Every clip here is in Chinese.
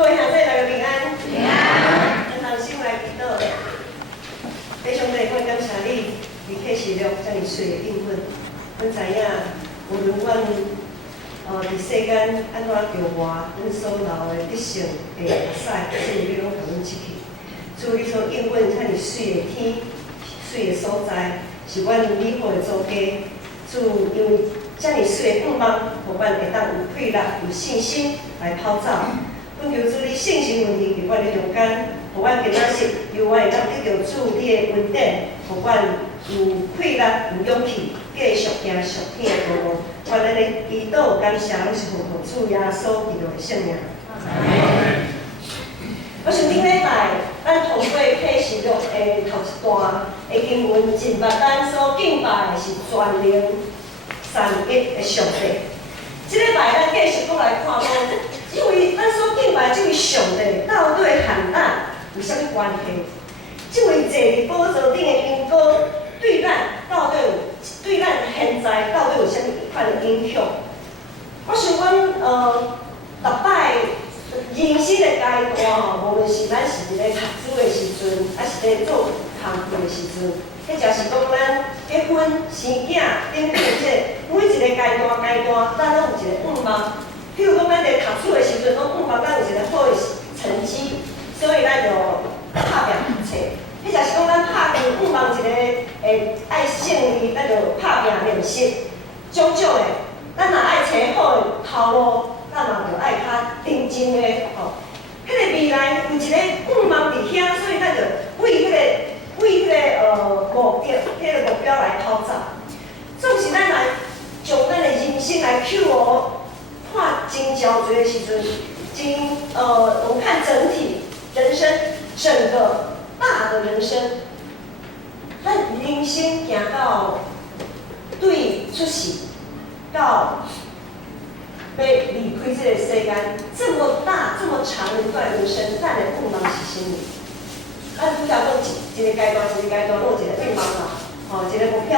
各位兄弟，大家平安。平安。咱同心来祈祷。非常地，我感谢你，伫启示录遮尔水的应允。阮知影，无论阮伫世间安怎着活，阮所留的德性会会使，主你拢甲阮赐去。主你所应允遮尔水的天、水的所在，是阮美好的祖家。主因为遮尔水的盼望，互阮会当有气力、有信心来跑走。阮求主你信心问题伫阮的中间，互阮今仔日由我会当得到主你的恩典，互阮有气力、有勇气，继续行属天的道路。我咱的祈祷感谢，拢是奉主耶稣基督的圣名。我想顶礼拜，咱通过启示录的头一段的经文，认识咱所敬拜的是全能三一的上帝。即礼拜咱继续来看讲，因为咱所敬拜这位上帝，到底和咱有啥物关系？这位坐伫宝座顶的因果，对咱到底有，对咱现在到底有啥物款的影响？我想阮逐摆人生的阶段吼，无论是咱是一个读书的时阵，还是咧做工课的时阵，或者是讲咱结婚、生囝等等每一个阶段，咱拢有一个盼望。譬如讲，咱伫读书的时阵，拢盼望咱有一个好的成绩，所以咱就拍拼读册；或者是讲，咱拍拼盼望一个爱胜利，咱就拍拼练习，种种的。咱若爱找好的头路，咱嘛就爱较认真的吼。迄个未来有一个盼望伫遐，所以咱就为迄个目标，迄个目标来跑走。总是咱来将咱的人生来看真焦灼的时阵，我们看整体人生，整个大的人生，咱人生行到对出世，到要离开这个世间，这么大这么长的一段人生，咱的盼望是啥物？咱拄则讲一个阶段，拢有一个盼望啦，一个目标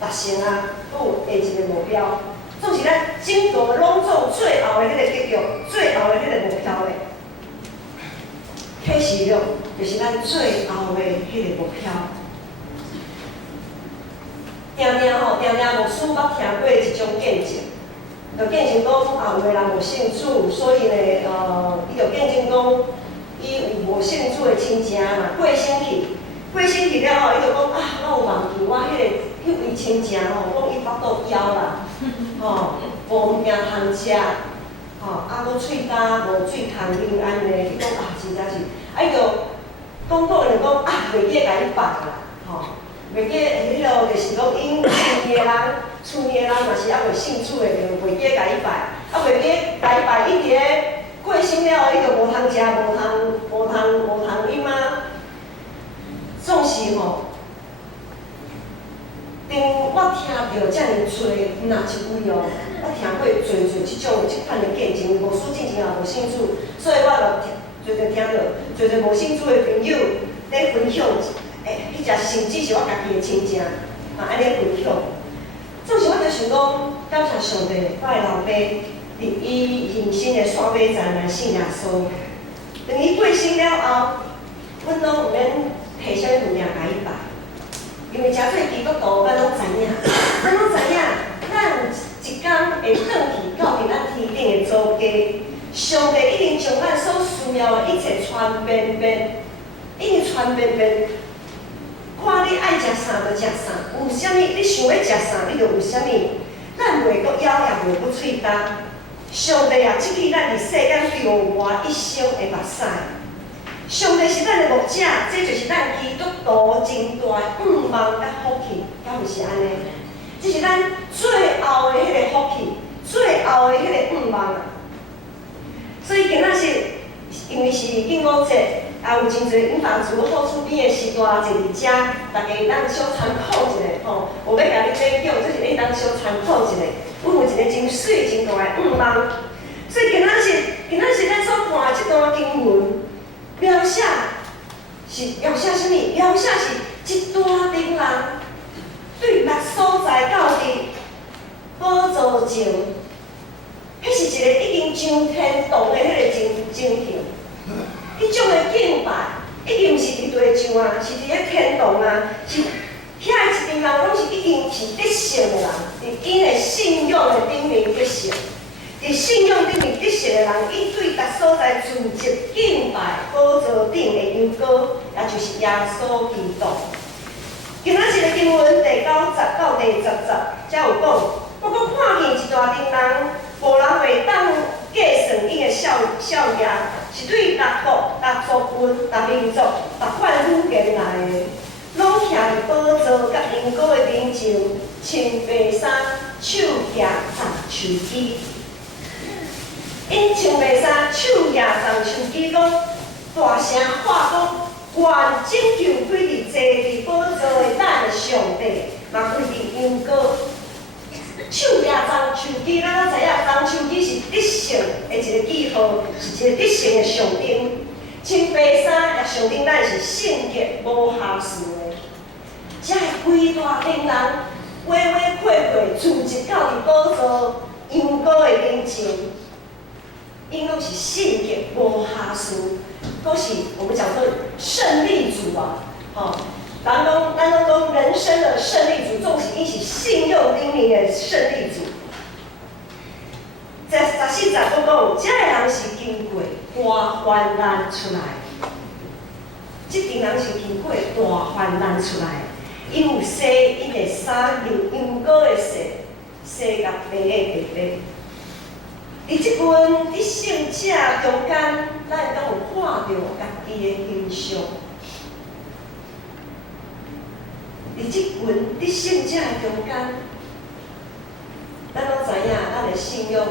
达成啊，拢有下一个目标。总是咱整个拢做最后的迄个结局，最后的迄个目标嘞。启示录就是咱最后的迄个目标。常牧师捌听过一种见证，就见证讲有个人无信主，所以咧伊就见证讲，伊有无信主的亲戚嘛，过身去了后，伊就讲我有忘记我迄位亲戚讲伊腹肚枵啦。无物件通食，搁喙焦无水通啉安尼，伊讲真正是，伊就讲就讲袂记甲伊放啦，袂记迄落就是讲因厝边的人若是还袂信主的，就袂记甲伊拜，袂记甲伊拜，伊伫咧过身了后，伊就无通食，无通啉啊，总是我听到遮尔多，毋若一位哦，我听过侪即款的见证，无输进前也无信主，所以我就听到侪无信主的朋友咧分享，迄只甚至是我家己的亲戚，安尼分享。总是我就想讲，感谢上帝，我的老爸伫伊人生的线尾站来信耶稣。等伊过身了后，阮拢毋免摕啥物物件甲伊拜。因为诚侪基督徒，咱拢知影，咱一天会转去到伫咱天顶的祖家。上帝一定将咱所需要的一切传遍遍，一定传遍遍。看你爱食啥就食啥，有啥物你想要食啥，你就有啥物。咱袂阁枵，也袂阁喙焦。上帝也赐去咱伫世间中活一生的目屎。上帝是咱的牧者，这就是咱基督徒真大的盼望甲福气，敢毋是安尼？这是咱最后的迄个福气，最后的迄个盼望啊！所以今仔日，因为是敬五节，也有真侪远房主好厝边的时段坐伫遮，大家当小参考一下吼。有要甲你分享，就是你当小参考一下。阮有一个真水、真大的盼望。所以今仔日咱所看的这段经文。描写什么？描写是一大群人对目所在到伫宝座前，迄是一个已经上天堂的迄个情形。动啊，是遐一群人拢是已经是得胜的人，伫因的信仰的顶面得胜。伫信仰顶面得胜的人，伊对逐所在存积敬拜宝座顶的幽歌，也就是耶稣基督。今仔日的经文第9节到第10节，才有讲，我阁看见一大群人，无人会当计算伊的少爷，是对各国、各族群、各民族、各款语言来的，拢徛伫宝座甲因果的面前，穿白衫，手举长手机。因穿白衫，手举长手机，讲大声喊讲。愿拯救规日坐伫宝座的咱的上帝，嘛规日因果。手举张手机，咱知影张手机是得胜的一个记号，是一个得胜的象征。穿白衫也象征咱是圣洁无瑕疵的。这规大群人歪歪跬跬，聚集到伫宝座因果的面前，因拢是圣洁无瑕疵。都是我们讲说胜利组啊，咱拢讲人生的胜利组，总是伊是信用顶面的胜利组。在14节讲，这个人是经过大患难出来，这群人是经过大患难出来，伊有洗因的衫，用因果的洗甲白的白白。伫即群伫圣者中间，咱敢有看到家己的形象？伫即群伫圣者中间，咱拢知影，咱的信仰，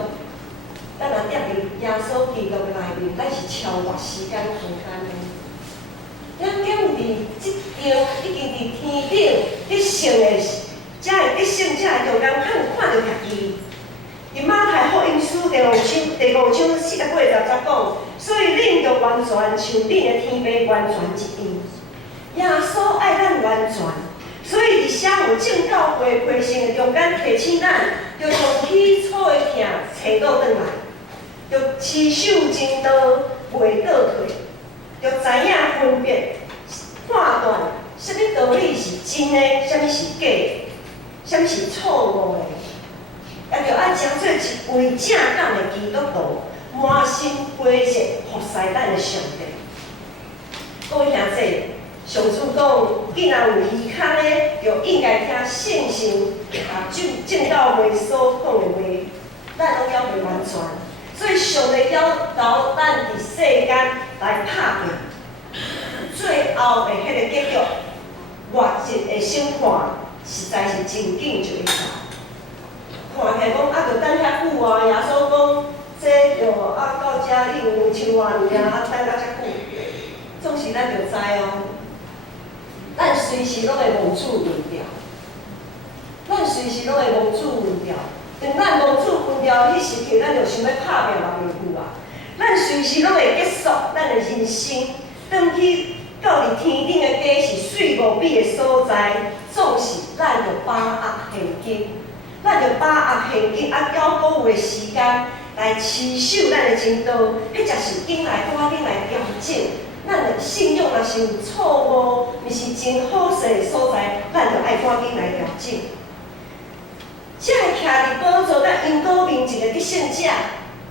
咱若踮伫耶稣基督的内面，咱是超越时间空间的。咱敢有伫即张已经伫天顶得胜的，才会伫圣者中间，敢有看到家己？伫马太福音书第5章48节讲，所以恁着完全像恁的天父完全一样。耶稣爱咱完全，所以伫社会正教会培训的中间提醒咱，着从起初的疼找倒转来，着持守真道，袂倒退，着知影分别、判断什么道理是真的，什么是假的，什么是错误的。也着爱诚做一位正港的基督徒，满心悲切服侍咱的上帝。各位兄弟，上主讲，既然有耳孔的，就应该听圣神正教会所讲的话，咱拢还袂完全，所以上帝要求咱伫世间来拍拼，最后的迄个结局，末日的审判，实在是真紧就会到。看起来讲，着等遐久啊！耶稣讲，这着到遮已经2000多年啊，等到遮久，总是咱着知哦。咱随时拢会蒙主问掉，咱随时拢会蒙主问掉。当咱蒙主问掉迄时刻，咱着想要拍拼嘛袂久啊。咱随时拢会结束咱的人生，转去到伫天顶的家是水无比的所在，总是咱着把握现今。咱着把握现今9个月时间来持守咱的真道，迄才是紧来赶紧来调整。咱的信仰若是有错误，毋是真好势的所在，咱着爱赶紧来调整。这个徛伫宝座甲因果面前的得胜者，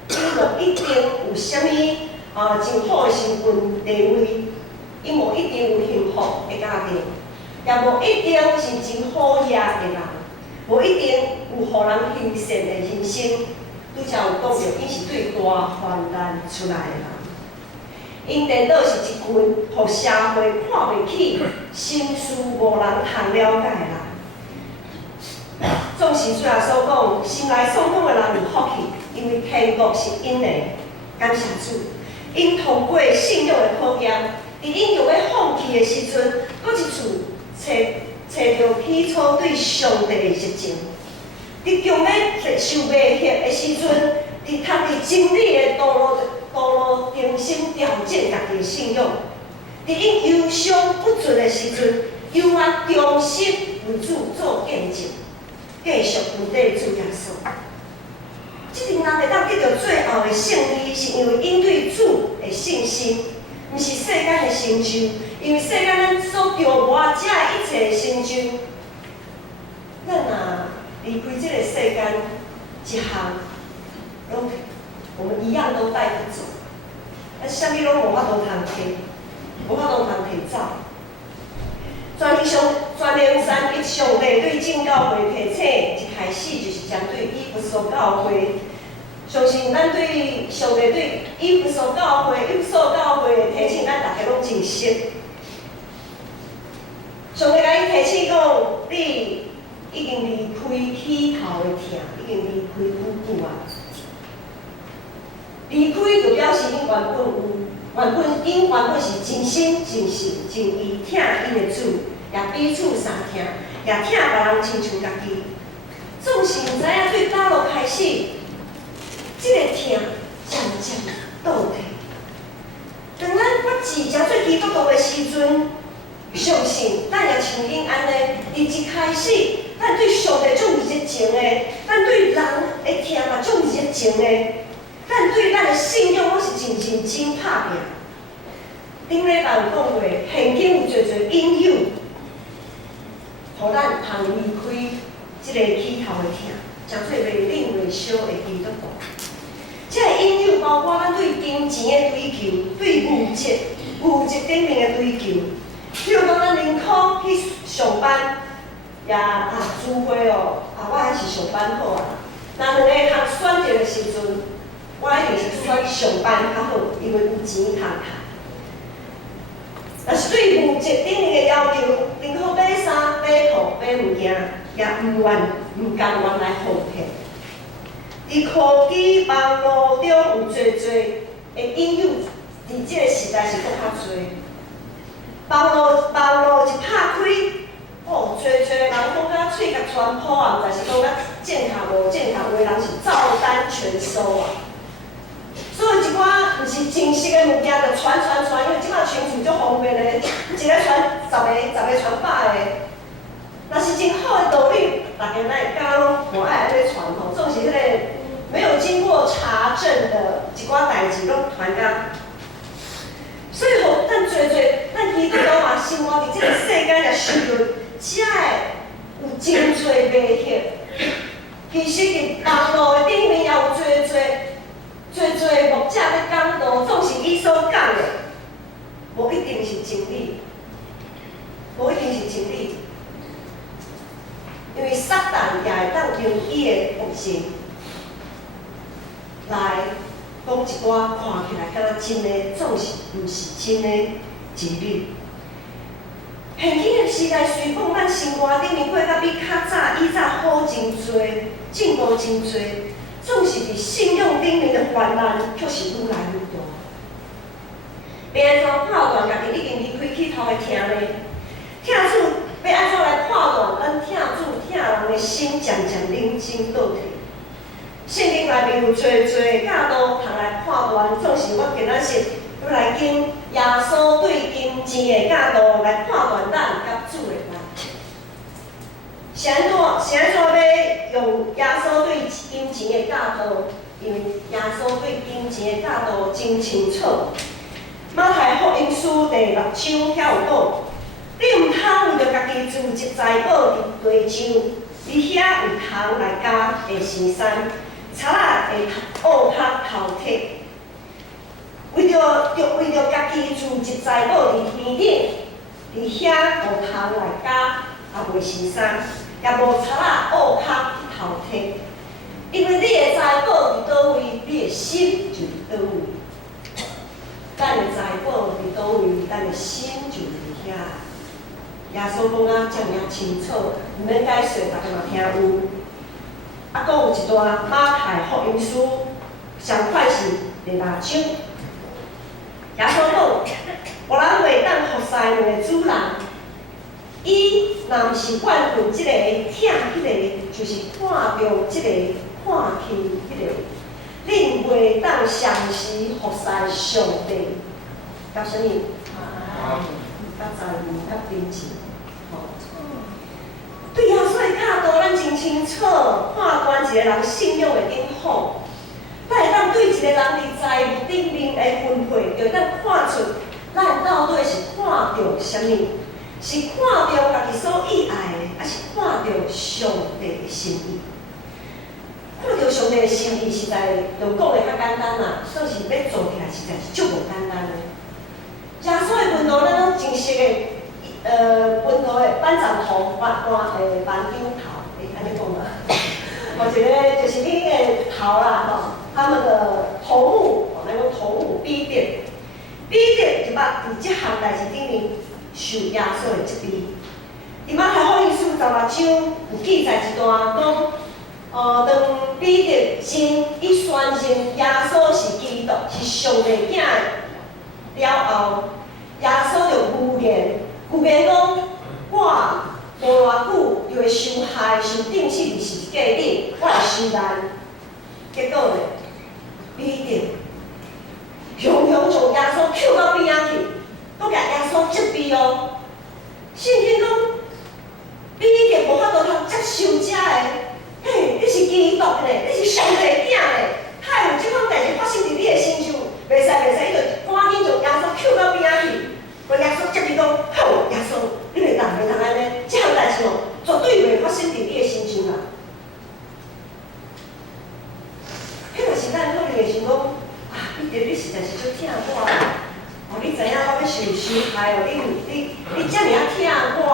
伊无一定有啥物真好的身份地位，伊无一定有幸福的家庭，也无一定是真好业的人。无一定有互人欣赏的人生，拄则有讲到，伊是对大患难出来的人。因颠倒是一群互社会看袂起、心思无人通了解的人。总是主耶稣讲，心内爽快的人有福气，因为天国是因的。感谢主，因通过信仰的考验，伫因就要放弃的时阵，搁一次找到起初对上帝的热情，伫强要受威胁的时阵，伫踏入真理的道路重新调整家己的信仰，伫因忧伤不尽的时阵，又爱重新为主做见证，继续面对主耶稣。这群人会当得到最后的胜利，是因为因对主的信心。毋是世间的成就，因为世间咱所着磨这一切的成就，咱若离开这个世间，一项拢我们一样都带不走，咱啥物拢无法度通摕，无法度通摕走。全灵山一上帝对正教会提醒，一开始就是针对以弗所教会。相信咱对上帝对以弗所教会的提醒，咱大家拢真熟。上帝甲伊提醒讲，你已经离开起头的疼，已经离开久久啊。离开就表示因原本是真心真性真意疼因的主。也彼此相疼，也疼别人亲像家己。总是毋知影对倒落开始，即个疼渐渐倒退。当咱决志真做基督徒的时阵，相信咱也像因安尼，伫一开始，咱对上帝总是热情的，咱对人的疼嘛总是热情的，咱对咱的信仰拢是真认真拍拼。顶礼拜有讲过，现今有侪引诱。互咱通离开即个起头的疼，诚做袂冷袂烧的基督徒。即个引诱包括咱对金钱的追求，对物质顶面的追求。譬如讲，咱宁可去上班，也聚会哦，我还是上班好啊。若两个通选择的时阵，我一定是选上班较好，因为有钱通趁。若是对物质顶面的要求，宁可买衫、买裤、买物件，也毋甘愿来放弃。伫科技网络中有侪的引诱，伫即个时代是搁较侪。网络一拍开，侪人讲甲喙甲全破啊，但是讲甲正头无正头，有的人是照单全收啊。所以一寡毋是真实的物件，就传，因为即摆群主足方便的，一个传10个传100个。若是真好的道理，大家哪会敢拢无爱安尼传吼？总是迄个没有经过查证的一寡代志，拢传甲。所以吼，咱基督徒嘛，生活伫即个世间也受到，才会有真侪迷惑。其实伫网络的顶面也有侪牧者咧讲道，总是伊所讲的，无一定是真理，因为撒旦也会当用伊的恶性来讲一寡看起来敢若真的，总是毋是真的真理。现今的时代，虽讲咱生活顶面过甲比较早以前好真多，进步真多。总是伫信仰顶面的患难，却是愈来愈大。要安怎判断家己已经离开起头的疼呢？疼主要安怎来判断咱疼主疼人的心渐渐冷静倒退？圣经内面有侪教导通来判断，总是我今仔日要来经耶稣对金钱的教导来判断咱甲主的关系。是安怎要用耶稣对金钱的教导？因为耶稣对金钱的教导真清楚。马太福音书第6章遐有讲，你毋通为着家己自一财宝伫地上，你遐有通来加下生山，贼仔会恶拍头铁。为着家己自一财宝伫天顶，你遐无通来加也袂生山。也无贼仔恶拍头铁，因为你的财宝伫倒位，你的心就伫倒位。咱的财宝伫倒位，咱的心就伫遐。耶稣讲啊，遮尔清楚，毋免解说，大家嘛听有。啊，阁有一段马太福音书，上快是第6章。耶稣讲，有人袂当服侍两个主人。伊若毋是怨恨即个疼迄个，就是看重即个看轻迄个，恁袂当常时服侍上帝。甲啥物？甲财物，甲金钱。对耶稣的教导，咱真清楚判断一个人信仰的因好，咱会当对一个人伫财务顶面的分配，就会当看出咱到底是看到啥物？是看到家己所意爱的，还是看到上帝的心意？看到上帝的心意，实在就讲的较简单啦，算是要做起来实在是足无简单的。耶稣的门徒，咱拢真熟的，门徒的板长头、板长头，安尼讲嘛。我觉得就是你的头啦，吼，他们的头目，那个头目彼得，彼得就捌伫即项代志顶面受耶稣的责备。伫马太福音书16章有记载一段讲。当彼得伊宣认耶稣是基督，是上帝囝了后，耶稣就预言讲，我无偌久就会受害，受钉死伫十字架顶，我会受难。结果呢，彼得雄雄将耶稣捡到边仔去，搁甲耶稣责备哦。圣经讲，彼得无法度通接受这个。嘿，你是基督嘞，你是上帝囝嘞，太有即款代志发生伫你的身上，袂使，伊就赶紧将耶稣捡到边仔去，甲耶稣责备讲：好，耶稣，你袂当安尼，即项代志哦，绝对袂发生伫你的身上啦。迄若是咱可能会想讲，啊，彼得你实在是足疼我，哦，你知影我要受害哦，你遮尔啊疼我，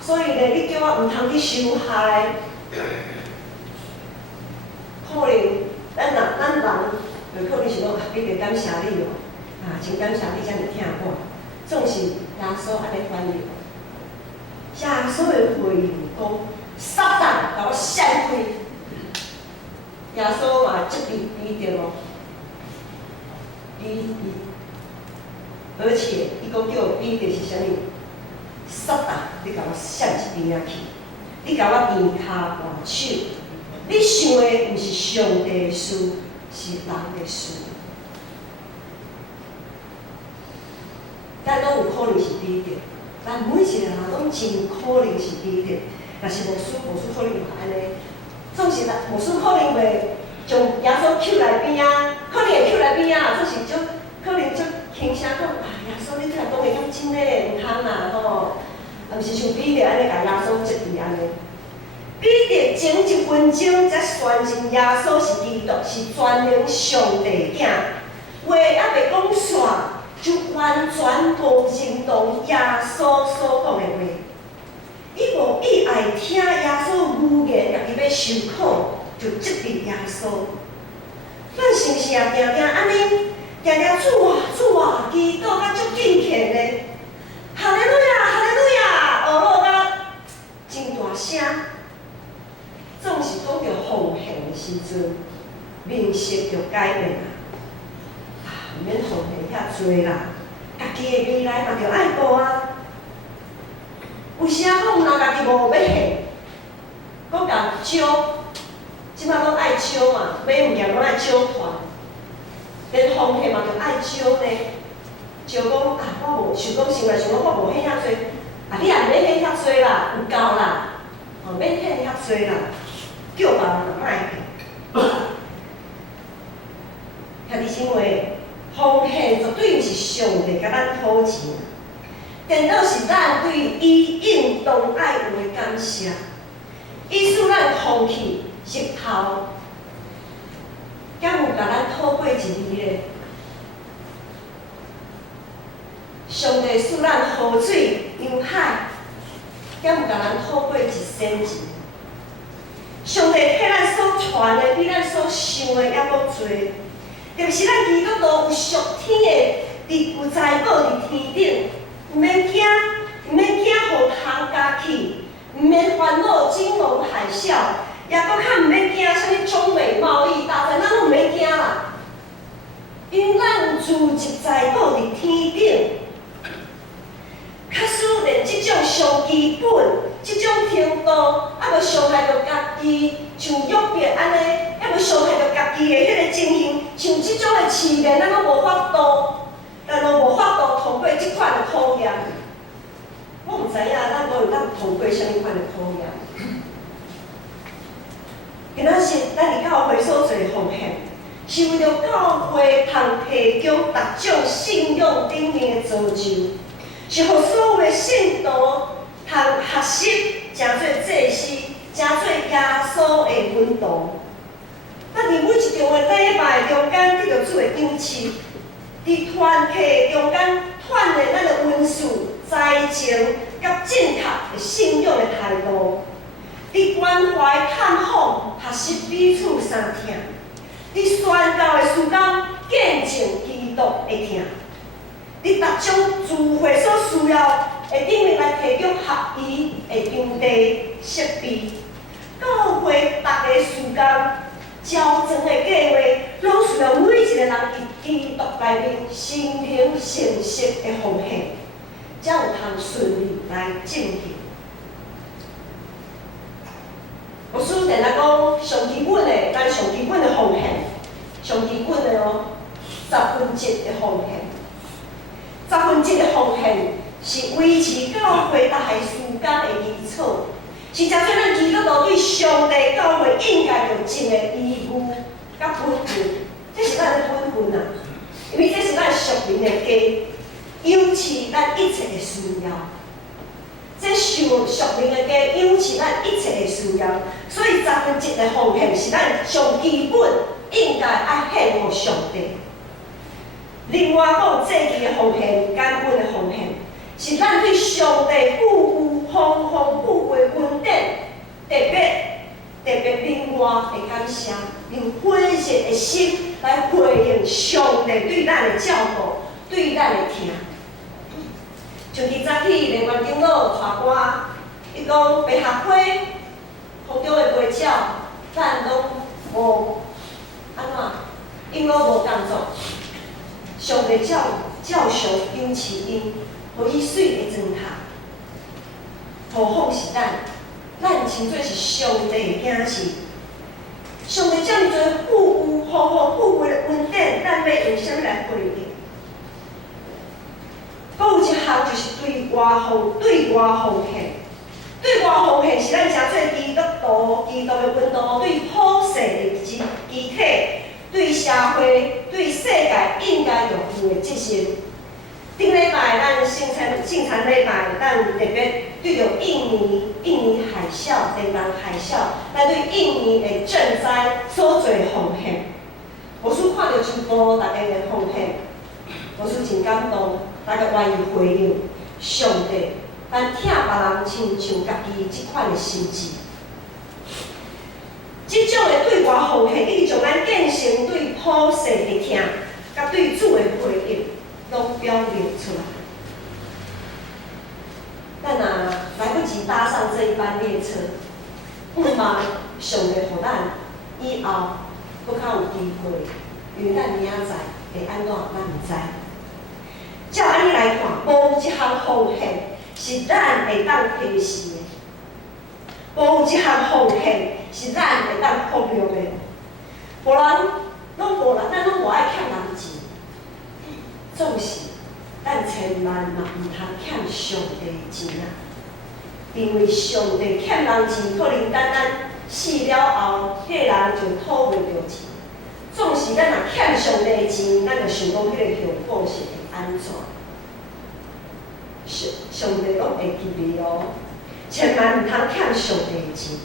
所以呢，你叫我毋通去受害。可能咱人就可能是讲，彼得感谢你哦，真感谢你遮尔疼我。总是耶稣安尼翻译，耶稣的回应讲：撒旦，甲我闪开！耶稣嘛责备彼得哦，而且伊讲叫彼得是啥物？撒旦，你甲我闪一边仔去！你甲我沿骹换手！你想的毋是上帝的事，是人的事。咱拢有可能是彼得，咱每一个人拢真有可能是彼得。若是无事可能就安尼。总是无事可能袂将耶稣捡来边仔，可能会捡来边仔，总是可能就轻声讲：耶稣，你这样讲会咁真嘞，毋通啦吼。毋是像彼得安尼甲耶稣责备安尼。彼得前1分钟才宣认耶稣是基督，是全能上帝囝，话还袂讲煞，就完全无认同耶稣所讲的话。伊无意爱听耶稣预言，家己要受苦，就责备耶稣。咱是毋是也定定安尼，主啊，基督甲足敬虔的，哈利路亚，学落甲真大声。总是讲到奉献的时阵，面色就改变啦。免奉献遐多啦，家己的未来嘛着爱顾啊。有啥讲若家己无要献，搁甲招，即摆拢爱招嘛，买物件拢爱招团，连奉献嘛着爱招呢。招讲我无想讲想来想讲我无献遐多，你也免献遐多啦，有够啦，免献遐多啦。叫别人就卖去，兄弟姊妹，奉献绝对毋是上帝甲咱讨钱，颠倒是咱对伊应当爱有的感谢，意思咱放弃日头，敢有甲咱讨过一字咧？上帝使咱河水洋海，敢有甲咱讨过一仙钱？上帝替咱所传的比咱所想的还阁多，特别是咱基督徒有属天的，有财宝伫天顶，毋免惊，互通家去，毋免烦恼金融海啸，也阁较毋免惊啥物中美贸易大战，咱拢毋免惊啦，因为咱有自一财宝伫天顶。假使连即种上基本、即种程度，还无伤害到家己，像约伯安尼，还无伤害到家己的迄个情形，像即种的试炼，咱拢无法度，咱拢无法度通过即款的考验。我毋知影咱无有当通过啥物款的考验。今仔日咱伫教会所做奉献，是为了教会通提供逐种信仰顶面的造就，是互所有的信徒通学习，成做祭司，成做耶稣的门徒。咱伫每一场的礼拜中间得到主的恩赐，伫团契中间锻炼咱的温素、才情，甲正确的信仰的态度。伫关怀探访，学习彼此相听；伫宣教的时间，见证基督的听；伫逐种聚会所需要的顶面来提供合宜的场地设备。教会逐个时间。招庄的计划，拢需要每一个人伫基督内面心灵诚实的奉献，才有通顺利来进行。牧师定来讲，上基本的，咱上基本的奉献，上基本的哦，1/10的奉献，1/10的奉献是维持教会逐个时间的基础。是真正咱基督徒对上帝教会应该有尽的义务甲本分，这是咱的本分啊！因为这是咱属灵的家，尤其咱一切的需要。这属灵的家，尤其咱一切的需要。所以1/10的奉献是咱上基本应该爱献予上帝。另外讲祭祀的奉献、感恩的奉献，是咱对上帝富裕、丰丰富裕恩典，特别另外的感谢，用欢喜的心来回应上帝对咱的照顾、对咱的疼。像伊早起连环长老带歌，伊讲白合会空中的陪照，咱拢无安怎，因拢无工作，上帝照常恩赐因，互伊水会装下。何况是咱称做是上帝的囝是。上帝遮尔多富裕、丰丰富裕的恩典，咱要用啥物来回应？阁有一项就是对外奉献。对外奉献是咱诚做基督的门徒对普世的集体、对社会、对世界应该要负的责任。顶礼拜咱圣餐礼拜，咱特别对着印尼海啸、地震海啸，咱对印尼的赈灾所做奉献。牧师看到真多大家的奉献，牧师真感动，大家愿意回应上帝，咱疼别人亲像家己这款的心志。这种的对外奉献，已经将咱建成对普世的疼，甲对主的回应。拢表明出来。咱若来不及搭上这一班列车，不妨上帝互咱以后搁较有机会，因为咱明仔载会安怎，咱毋知。照安尼来看，无一项奉献是咱会当提示的，无一项奉献是咱会当服用的。无咱咱拢无爱欠人钱。总是，咱千万嘛毋通欠上帝的钱啊！因为上帝欠人钱，可能等咱死了后，迄人就讨袂着钱。总是咱若欠上帝的钱，咱就想讲迄个后果是会安怎？上帝拢会记哩哦，千万毋通欠上帝的钱。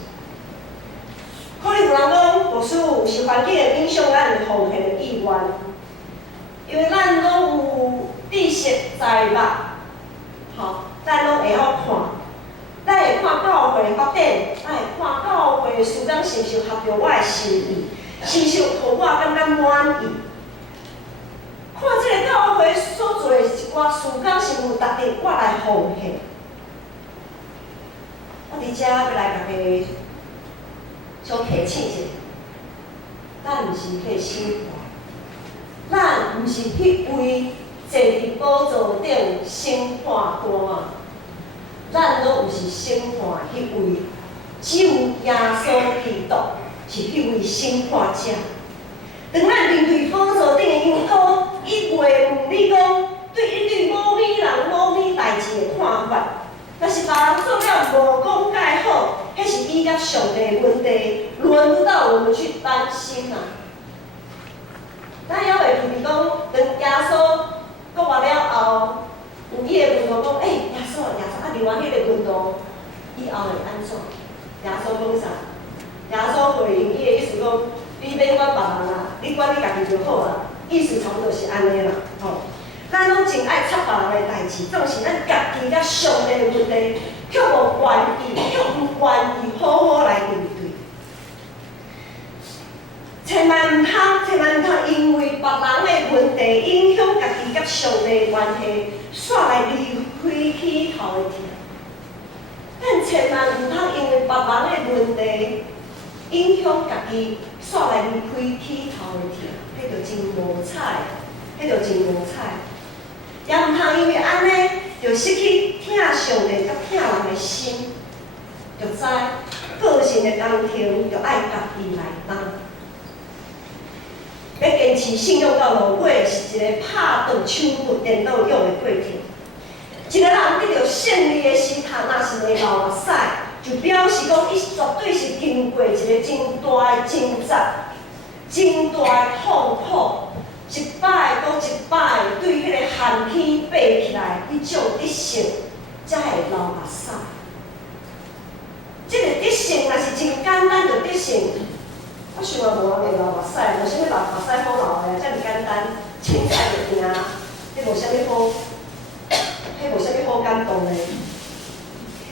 可能有人讲，牧师有时环境会影响咱的奉献的意愿。因为咱拢有知识财目，咱拢会晓看，咱会看教会发展，咱会看教会事工是毋是合着我的心意，是毋是互我感觉满意？看即个教会所做的一寡事工是有值得我来奉献。我伫遮要来甲大家小提醒一下，咱毋是去生活。咱毋是去为坐伫宝座顶审判官，咱拢有是审判去为，只有耶稣基督是去为审判者。当咱面对宝座顶的羊羔，伊会问你讲，对某物人、某物代志的看法。若是别人做了无讲介好，迄是伊甲上帝的问题，轮不到我们去担心啊。讲，当耶稣国活了后，有伊个问道讲，耶稣，啊，另外迄个问道以后会安怎？耶稣讲啥？耶稣回应伊个意思讲，你免管别人啦，你管你家己就好啦。意思差不多是安尼啦，吼。咱拢真爱插别人个代志，总是咱家己甲上帝个问题，却无愿意，却毋愿意好好来面对。千万毋通因为别人的问题影响家己甲上帝的关系，煞来离开起头的痛。咱千万毋通因为别人的问题影响家己，煞来离开起头的痛，迄就真无彩，迄就真无彩。也毋通因为安尼，就失去疼上帝甲疼人的心，就知个性的工程就爱家己来担。要坚持信仰到落尾，是一个拍断手骨颠倒用的过程。一个人得到胜利的时刻，若是会流目屎，就表示讲伊绝对是经过一个真大的挣扎、真大的痛苦。一摆搁一摆，对迄个寒天爬起来，迄种得胜才会流目屎。即个得胜若是真简单就得胜，我想也无人会流目屎，无啥物流目屎好流的，遮尔简单，凊彩就行，迄无啥物好，迄无啥物好感动的。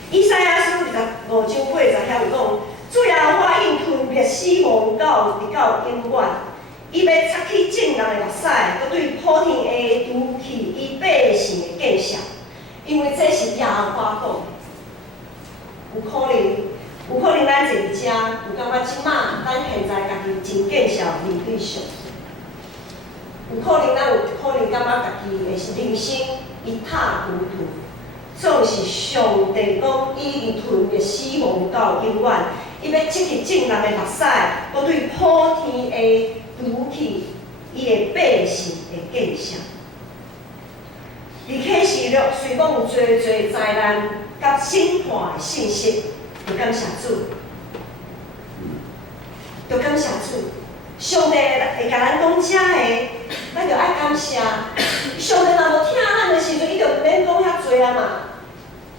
以赛亚书25章80遐有讲，主要我应吞灭死亡到直到永远。伊要擦去众人的目屎，佮对普天下除去伊百姓的见笑，因为这是耶和华讲的。有可能咱坐伫遮，有感觉即马咱现在家己真见笑面对上帝。有可能感觉家己的是人生一塌糊涂，总是上帝讲伊已吞灭死亡到永远，伊要擦去众人的目屎，佮对普天下除去伊的百姓的见笑。伫启示录虽讲有侪灾难甲审判的信息，就感谢主，就感谢主。上帝会甲咱讲遮个，咱就爱感谢。上帝若无疼咱的时阵，伊就免讲遐济啊嘛，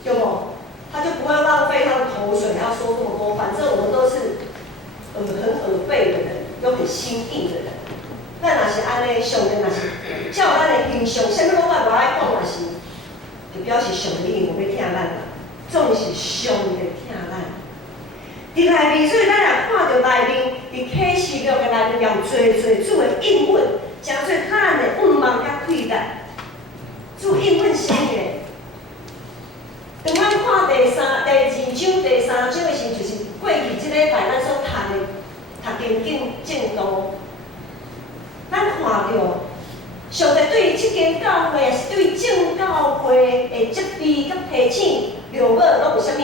对无？他就不会浪费他的口水，要说这么多。反正我们都是很耳背的人。又很心硬的人，咱若是安尼，上帝若是照咱的形象，啥物拢我无爱讲，若是就表示上帝一定有要疼咱啦，总是上帝疼咱。伫内面，所以咱若看到内面，伫启示录的内面有侪主的应允，诚侪咱的愿望甲期待。主应允啥物？当咱看第2章、第3章的时候，就是过去即礼拜咱所读的。经正道，咱看到上帝对即间教会，也是对正教会的责备甲提醒，了尾拢有啥物？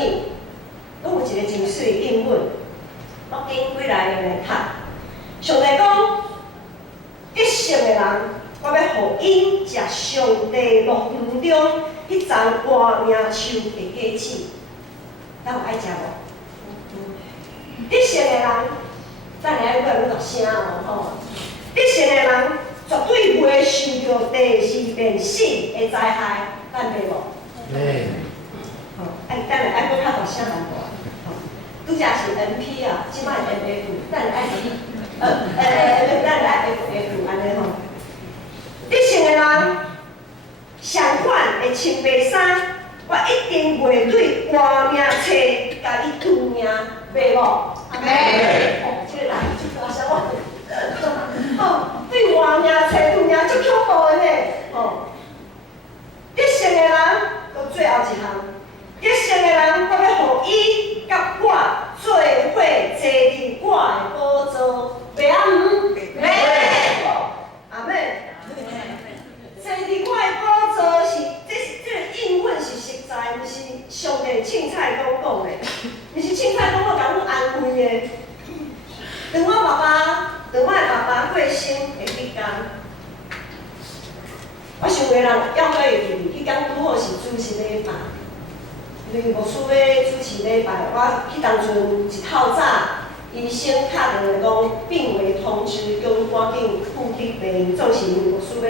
拢有一个真水的应允。我经几来来读，上帝讲，得胜的人，我要互因食上帝乐园中迄丛活命树的果子。咱有爱食无？得胜的人。咱会爱越大声哦吼！得胜的人绝对袂受到第2遍死的灾害，咱袂无？会。吼，咱会爱搁较大声淡薄仔。吼，拄则是 MP 啊，即摆 FF， 咱会爱咱会爱 FF 安尼吼。得胜的人，相反会穿白衫，我一定袂对活命册甲伊涂命，袂无？阿妹。这个人就好像我，哦，对活命册涂命足恐怖的呢，哦。得胜的人，到最后一项，得胜的人，我要互伊甲我做伙坐伫我的宝座，袂啊毋？袂。阿妹，坐伫我的宝座是，这个应允是实在，毋是上帝凊彩讲的，毋是凊彩讲我甲阮安慰的。当我的爸爸过身的迄天，我想个人要会记，迄天拄好是主持礼拜，因为牧师要主持礼拜，我迄当阵一透早医生敲电话讲病危通知，叫伊赶紧赴去病院。总是因为牧师要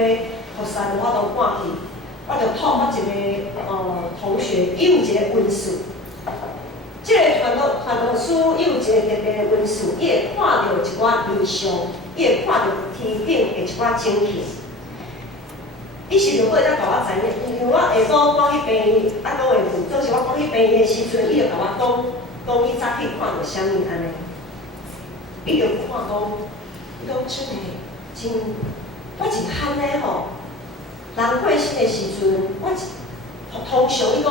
服侍，我都赶去。我就托我一个同学，伊有一个文书。即个传道师伊有一个特别的文书，伊会看到一寡异象，伊会看到天顶的一寡景象。伊是就过才甲我知影，因为我下晡赶去病院，啊，讲会问，总是我赶去病院的时阵，伊就甲我讲伊早起看到啥物安尼。伊就看讲，伊讲真诶，真，我真罕咧吼。人过身的时阵，我通常伊讲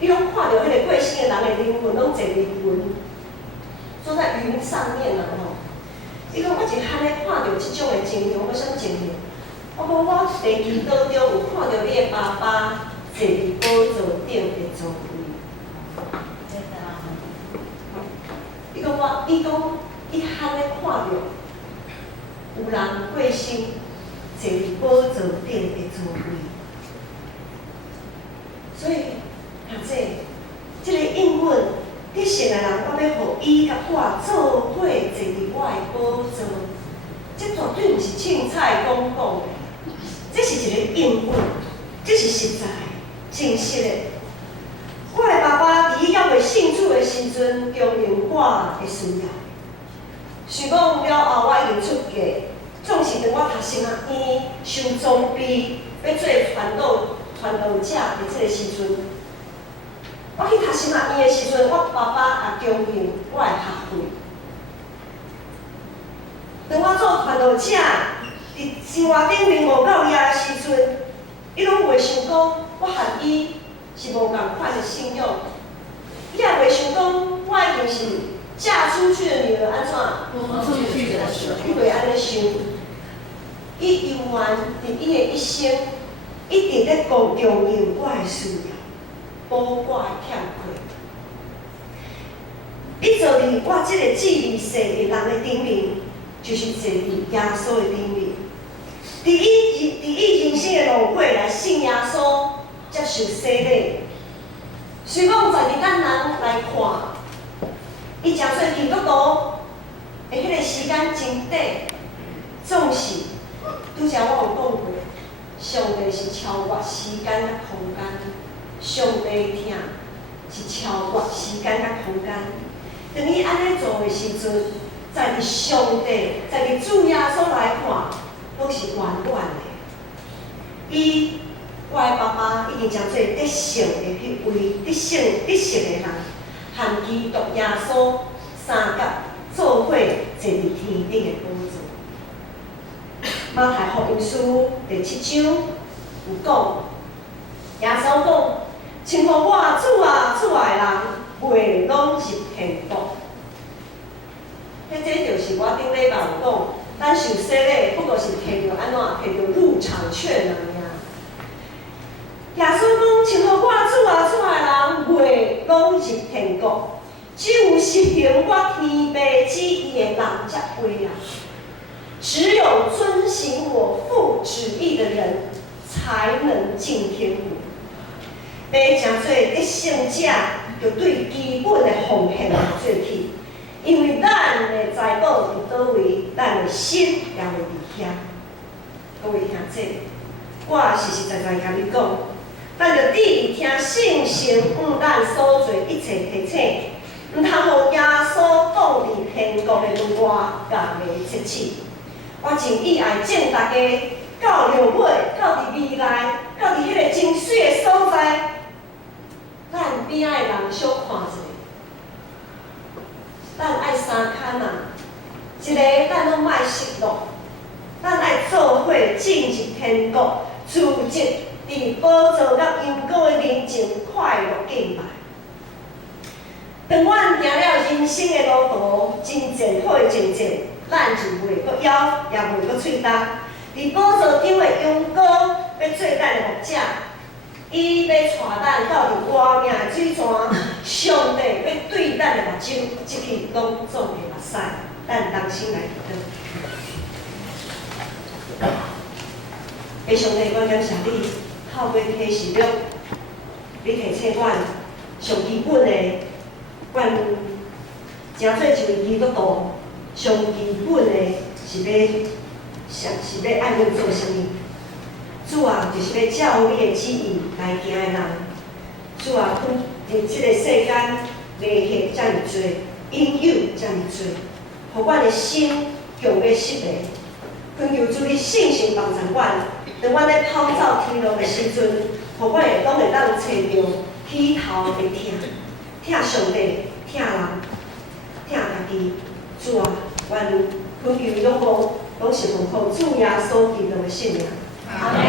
伊拢看到迄个过身的人的灵魂拢坐伫云，坐在云上面啦吼。伊讲我真罕咧看到即种的情形，我啥情形？我讲我地基当中有看到你的爸爸坐伫宝座顶的座位。伊讲伊罕咧看到有人过身坐伫宝座顶的座位。所以，即个应允，迄神的人，我要互伊甲我做伙坐伫我的宝座，这绝对毋是凊彩讲的，这是一个应允，这是实在、真实的。我的爸爸伫伊还未信主的时阵，供应我的需要。想讲了后，我已经出嫁，总是等我读神学院、收装备，要做传道者的这个时阵，我去读神学院的时阵，我爸爸也供应我的学费。当我做传道者，伫生活顶面无够业的时阵，伊拢袂想讲我和伊是无共款的信仰，伊也袂想讲我已经是嫁出去的女儿安怎？出去的时候，伊袂安尼想。伊永远伫伊的一生。一直咧供应我的需要，补我的欠缺。你坐伫我即个至理世的人的顶面，就是坐伫耶稣的顶面。伫伊人生的路过来信耶稣，接受洗礼。虽讲在伫咱人来看，伊诚做基督徒的迄个时间真短，总是拄则我有讲过。上帝是超越时间甲空间，上帝听是超越时间甲空间。当伊安尼做的时阵，在伫上帝，在伫主耶稣来看，拢是圆满的。我的爸爸已经诚做得胜的迄位得胜的人，和基督耶稣三角做伙坐伫天顶的宝座。马太福音书第7章有讲，耶稣讲：“亲乎我主啊主的人，袂拢入天国。”迄这就是我顶礼拜有讲，咱受洗礼不过是摕到安怎？摕到入场券而已。耶稣讲：“亲乎我主啊主的人，袂拢入天国。只有实行我天父旨意的人才会啊。”只有遵行我父旨意的人，才能进天国。要诚做得胜者，就对基本的奉献做起，因为咱的财宝伫倒位，咱的心也会伫遐。各位兄姐，我实在甲你讲，咱着注意听圣神向咱所做一切提醒，毋通互耶稣挡伫天国的门外，甲袂切齿。我真意爱敬大家到了尾，到伫未来，到伫迄个真水的所在，咱边仔的人小看一下，咱爱三牵啊，一个咱拢莫失落，咱爱做伙进入天国，自即伫宝座甲阳光的面前快乐敬拜。当阮行了人生的路途，真正好的情节。咱就袂阁枵，也袂阁喙重。伫宝座顶的阳光要做咱的牧者，伊要带咱到伫活命的水泉。上帝要对咱的目睭，即去拢总的目屎，咱同心来祈祷。诶，上帝，我感谢你，透过启示录，你提醒阮上基本的，阮诚做一位基督徒。上基本的是要爱阮做啥物？主啊，就是要照你的旨意来行的人。主啊，伫即个世间迷惑遮尔多，引诱遮尔多，互阮的心强要失迷。恳求主你信心帮助阮，当阮咧跑走天路的时阵，互阮会当找着起头的疼上帝，疼人，疼家己。主啊，愿恳求仰望，拢是奉靠主耶稣基督的圣名。阿门。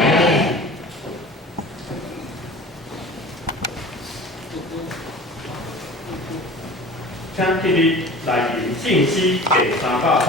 请记得来源信息第300。